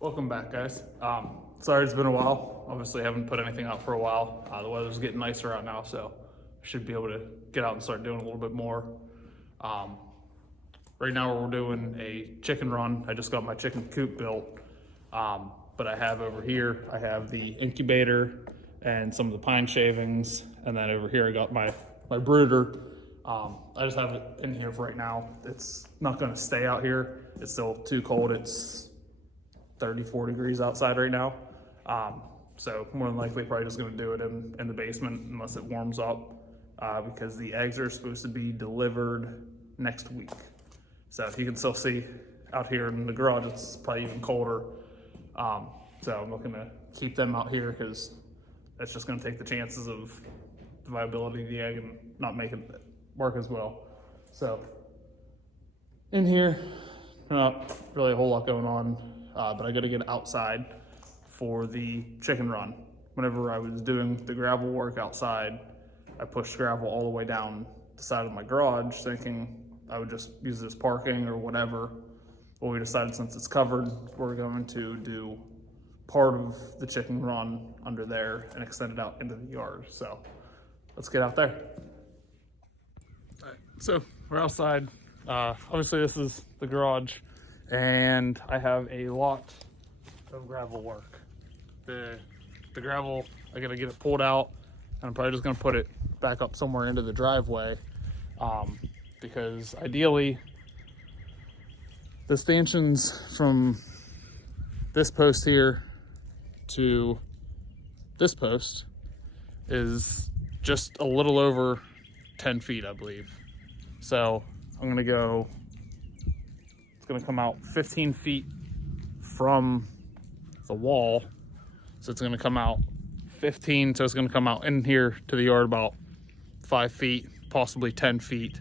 Welcome back, guys. Sorry it's been a while. Obviously, I haven't put anything out for a while. The weather's getting nicer out now, so I should be able to get out and start doing a little bit more. Right now, we're doing a chicken run. I just got my chicken coop built, but I have over here, I have the incubator and some of the pine shavings, and then over here I got my brooder. I just have it in here for right now. It's not going to stay out here. It's still too cold. It's 34 degrees outside right now. So more than likely probably just gonna do it in the basement unless it warms up, because the eggs are supposed to be delivered next week. So if you can still see out here in the garage, it's probably even colder. So I'm looking to keep them out here because that's just gonna take the chances of the viability of the egg and not make it work as well. So in here, not really a whole lot going on. But I got to get outside for the chicken run. Whenever I was doing the gravel work outside, I pushed gravel all the way down the side of my garage thinking I would just use it as parking or whatever. But we decided since it's covered, we're going to do part of the chicken run under there and extend it out into the yard. So let's get out there. All right, so we're outside. Obviously this is the garage. And I have a lot of gravel work. The gravel, I gotta get it pulled out, and I'm probably just gonna put it back up somewhere into the driveway, because ideally the stanchions from this post here to this post is just a little over 10 feet, I believe. So I'm gonna go, going to come out 15 feet from the wall, so it's going to come out 15, so it's going to come out in here to the yard about 5 feet, possibly 10 feet,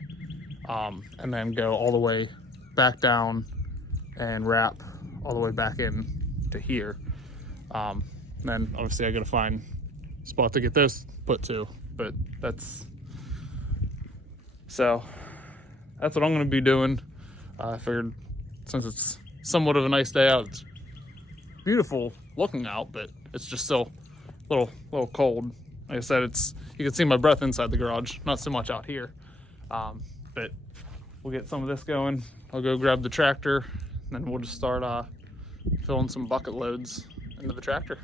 and then go all the way back down and wrap all the way back in to here. Then obviously I got to find a spot to get this put to, but that's what I'm going to be doing. I figured since it's somewhat of a nice day out, it's beautiful looking out, but it's just still a little cold. Like I said, you can see my breath inside the garage, not so much out here. But we'll get some of this going. I'll go grab the tractor, and then we'll just start filling some bucket loads into the tractor.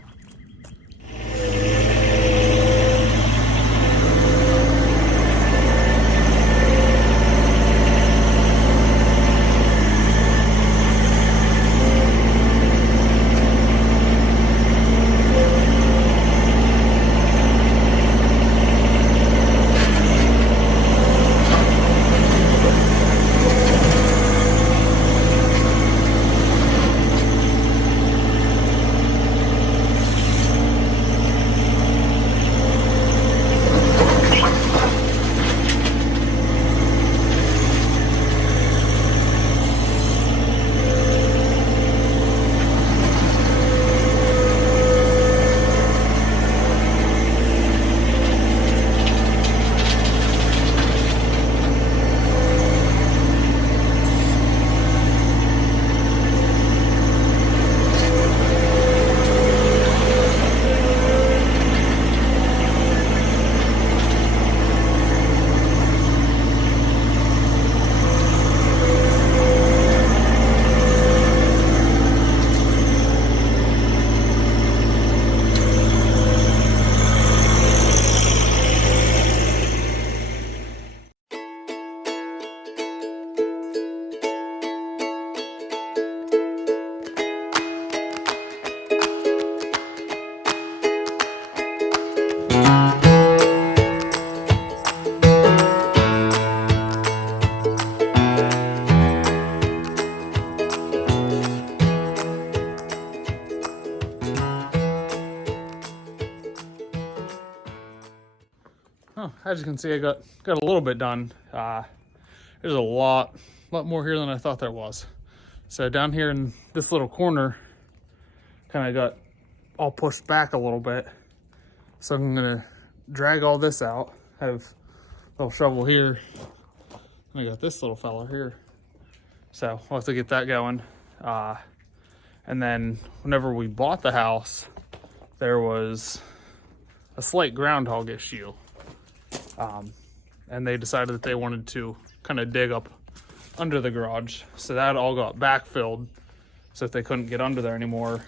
As you can see, I got a little bit done. There's a lot more here than I thought there was. So down here in this little corner, kind of got all pushed back a little bit. So I'm gonna drag all this out. I have a little shovel here. And I got this little fella here. So I'll have to get that going. And then whenever we bought the house, there was a slight groundhog issue. And they decided that they wanted to kind of dig up under the garage. So that all got backfilled so that they couldn't get under there anymore.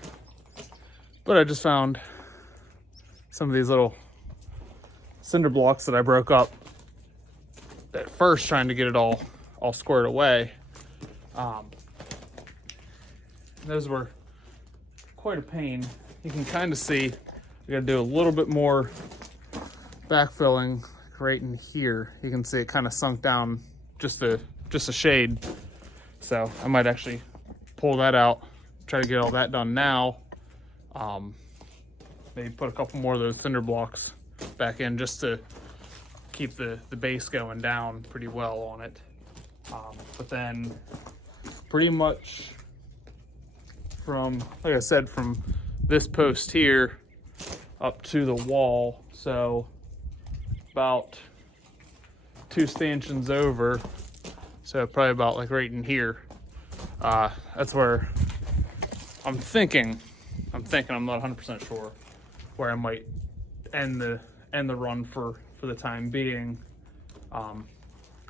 But I just found some of these little cinder blocks that I broke up at first trying to get it all squared away. Those were quite a pain. You can kind of see we got to do a little bit more backfilling right in here. You can see it kind of sunk down just a shade. So I might actually pull that out, try to get all that done now. Maybe put a couple more of those cinder blocks back in just to keep the base going down pretty well on it. But then pretty much from, like I said, from this post here up to the wall, so about 2 stanchions over, so probably about like right in here. That's where I'm thinking, I'm not 100% sure where I might end the run for the time being.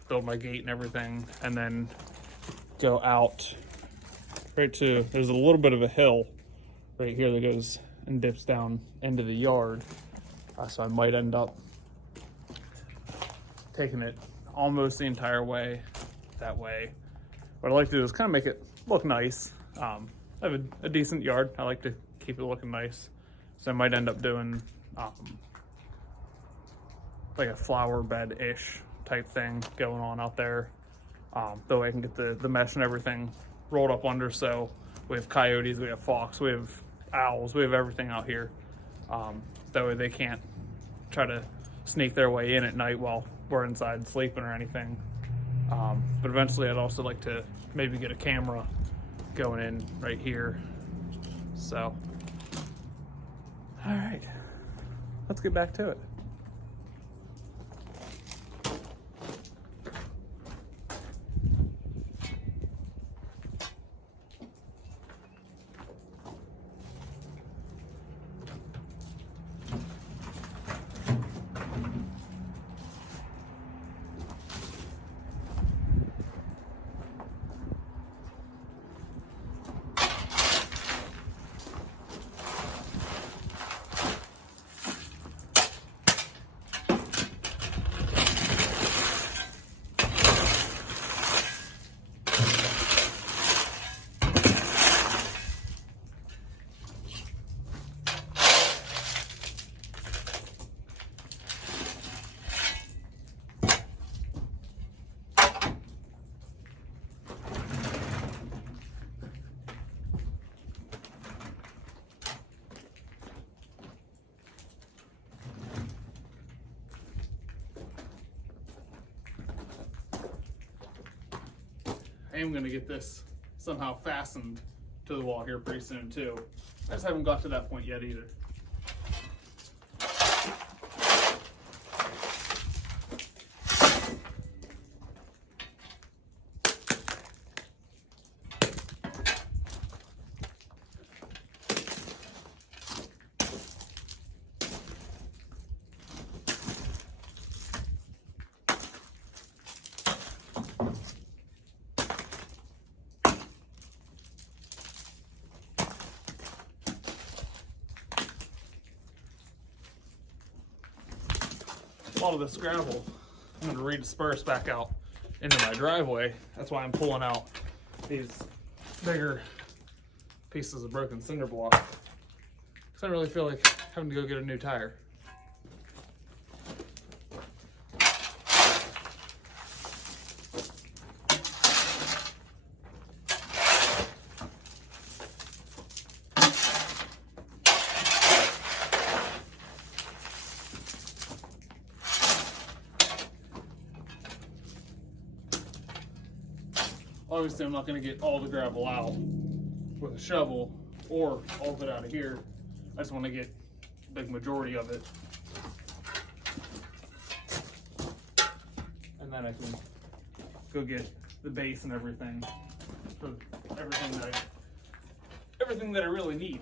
Build my gate and everything, and then go out right to, there's a little bit of a hill right here that goes and dips down into the yard. So I might end up taking it almost the entire way that way. What I like to do is kind of make it look nice. I have a decent yard. I like to keep it looking nice. So I might end up doing like a flower bed-ish type thing going on out there. That way I can get the mesh and everything rolled up under. So we have coyotes, we have fox, we have owls, we have everything out here. That way they can't try to sneak their way in at night while we're inside sleeping or anything. But eventually I'd also like to maybe get a camera going in right here. So, all right, let's get back to it. I am gonna get this somehow fastened to the wall here pretty soon too. I just haven't got to that point yet either. A lot of this gravel I'm going to redisperse back out into my driveway. That's why I'm pulling out these bigger pieces of broken cinder block, because I really feel like having to go get a new tire. Obviously, I'm not going to get all the gravel out with a shovel or all of it out of here. I just want to get a big majority of it. And then I can go get the base and everything for everything everything that I really need.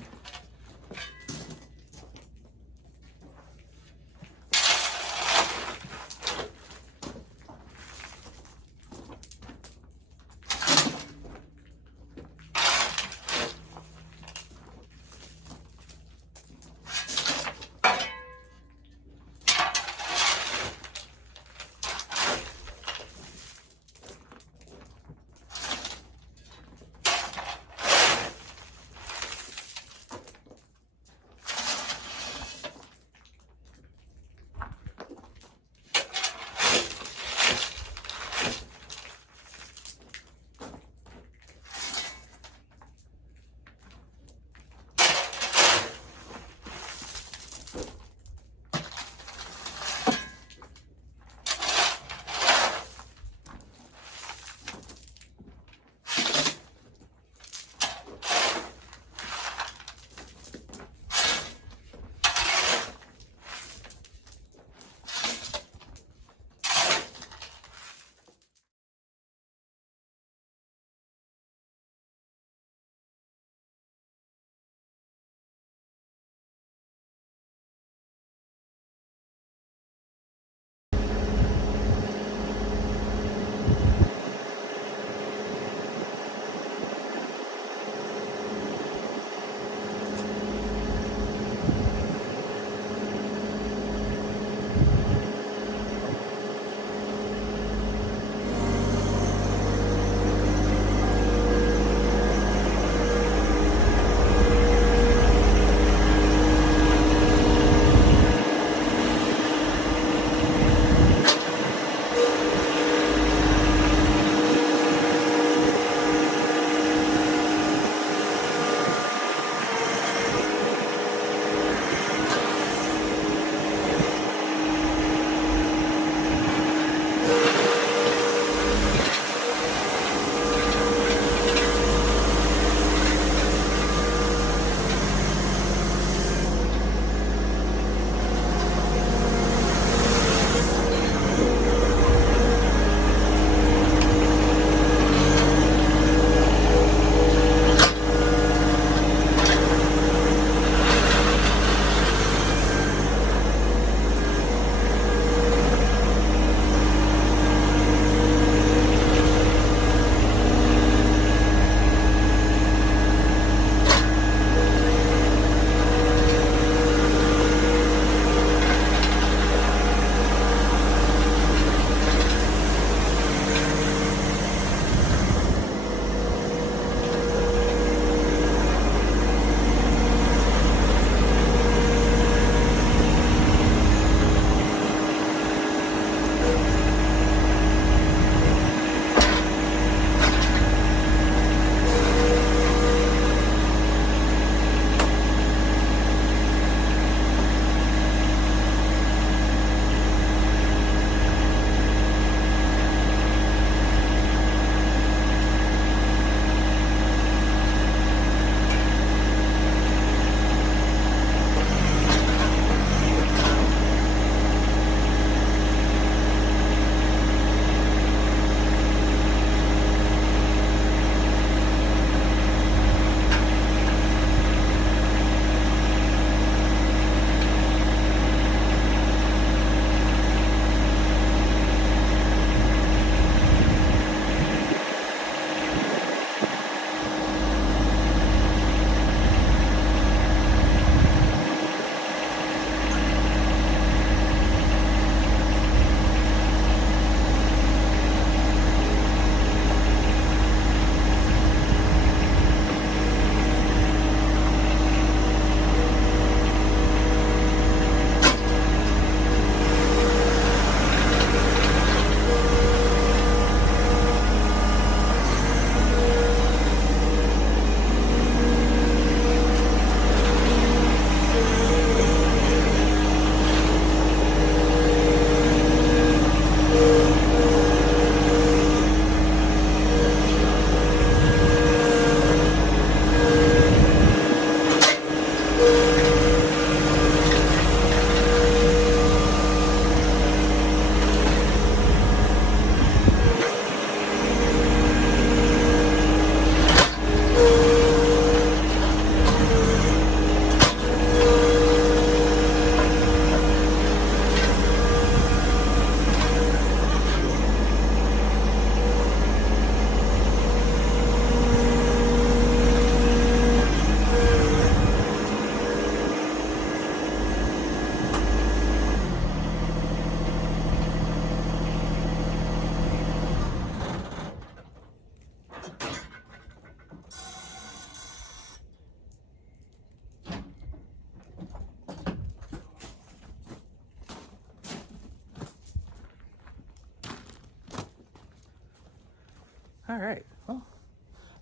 All right, well,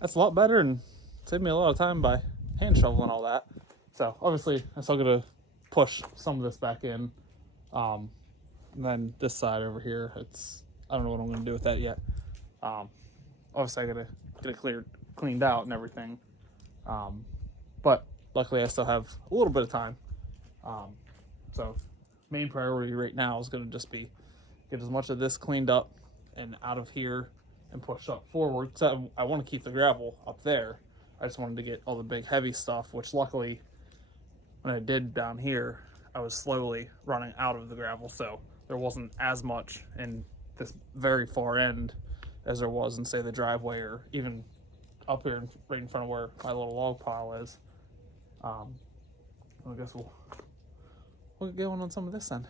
that's a lot better and saved me a lot of time by hand shoveling all that. So obviously I'm still gonna push some of this back in. And then this side over here, I don't know what I'm gonna do with that yet. Obviously I gotta get it cleaned out and everything. But luckily I still have a little bit of time. So main priority right now is gonna just be get as much of this cleaned up and out of here and pushed up forward. So I want to keep the gravel up there. I just wanted to get all the big heavy stuff, which luckily when I did down here, I was slowly running out of the gravel. So there wasn't as much in this very far end as there was in, say, the driveway or even up here right in front of where my little log pile is. I guess we'll get going on some of this then.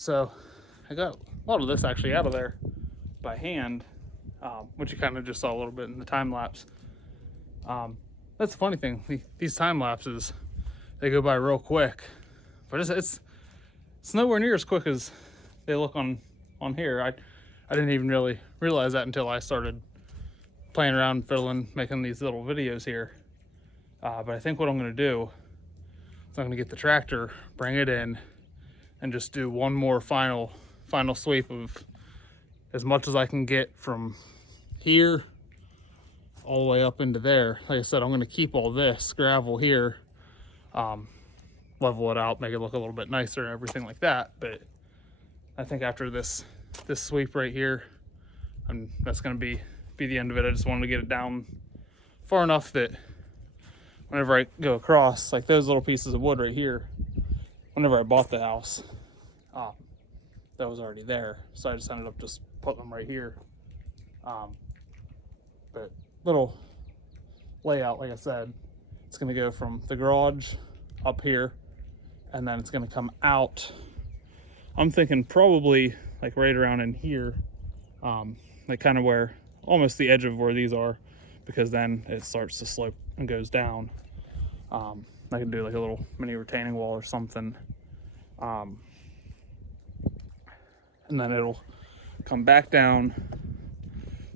So I got a lot of this actually out of there by hand, which you kind of just saw a little bit in the time lapse. That's the funny thing. These time lapses, they go by real quick, but it's nowhere near as quick as they look on here. I didn't even really realize that until I started playing around, fiddling, making these little videos here. But I think what I'm going to do is I'm going to get the tractor, bring it in, and just do one more final sweep of as much as I can get from here all the way up into there. Like I said, I'm going to keep all this gravel here, level it out, make it look a little bit nicer and everything like that. But I think after this sweep right here, that's going to be the end of it. I just wanted to get it down far enough that whenever I go across, like those little pieces of wood right here, whenever I bought the house, that was already there. So I just ended up just putting them right here. But little layout, like I said, it's going to go from the garage up here, and then it's going to come out. I'm thinking probably like right around in here, like kind of where almost the edge of where these are, because then it starts to slope and goes down. I can do like a little mini retaining wall or something. And then it'll come back down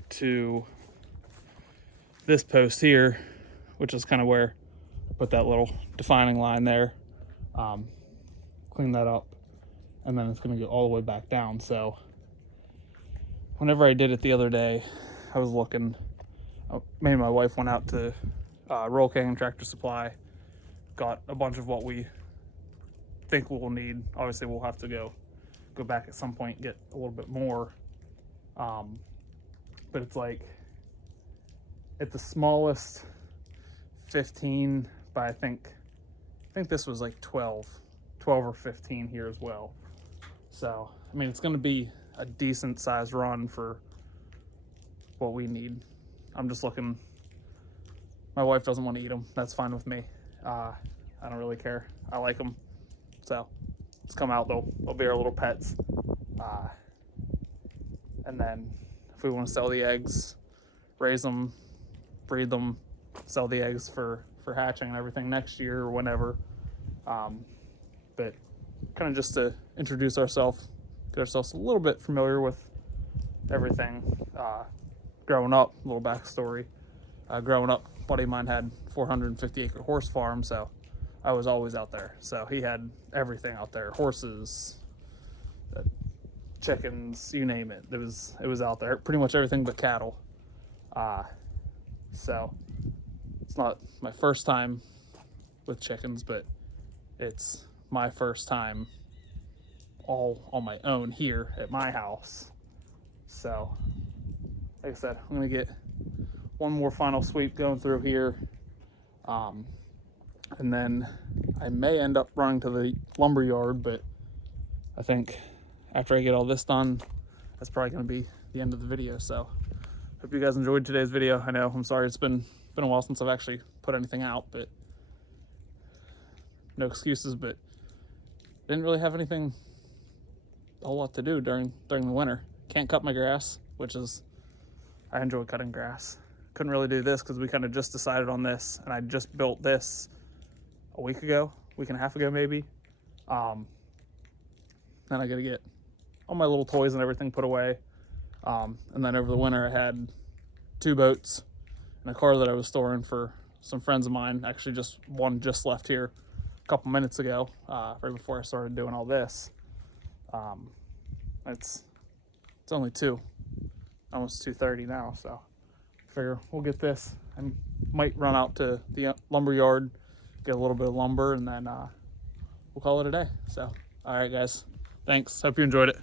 to this post here, which is kind of where I put that little defining line there. Clean that up, and then it's going to go all the way back down. So whenever I did it the other day, I was looking, me and my wife went out to Roll King Tractor Supply, got a bunch of what we think we'll need. Obviously we'll have to go back at some point and get a little bit more, but it's like at the smallest 15 by I think this was like 12 or 15 here as well. So I mean, it's going to be a decent sized run for what we need. I'm just looking, my wife doesn't want to eat them, that's fine with me. I don't really care, I like them, so let's come out, they'll be our little pets. And then if we want to sell the eggs, raise them, breed them, sell the eggs for hatching and everything next year or whenever. But kind of just to introduce ourselves, get ourselves a little bit familiar with everything. Growing up, a little backstory. Growing up, a buddy of mine had 450 acre horse farm, so I was always out there. So he had everything out there, horses, chickens, you name it. It was out there. Pretty much everything but cattle. So it's not my first time with chickens, but it's my first time all on my own here at my house. So like I said, I'm gonna get one more final sweep going through here, and then I may end up running to the lumber yard, but I think after I get all this done, that's probably going to be the end of the video. So hope you guys enjoyed today's video. I know, I'm sorry, it's been a while since I've actually put anything out, but no excuses. But didn't really have anything a whole lot to do during the winter. Can't cut my grass, which is, I enjoy cutting grass. Couldn't really do this because we kind of just decided on this, and I just built this a week and a half ago maybe. Then I got to get all my little toys and everything put away. And then over the winter I had 2 boats and a car that I was storing for some friends of mine. Actually, one just left here a couple minutes ago, right before I started doing all this. It's only 2, almost 2:30 now, so I figure we'll get this. I might run out to the lumber yard, get a little bit of lumber, and then we'll call it a day. So, all right, guys, thanks. Hope you enjoyed it.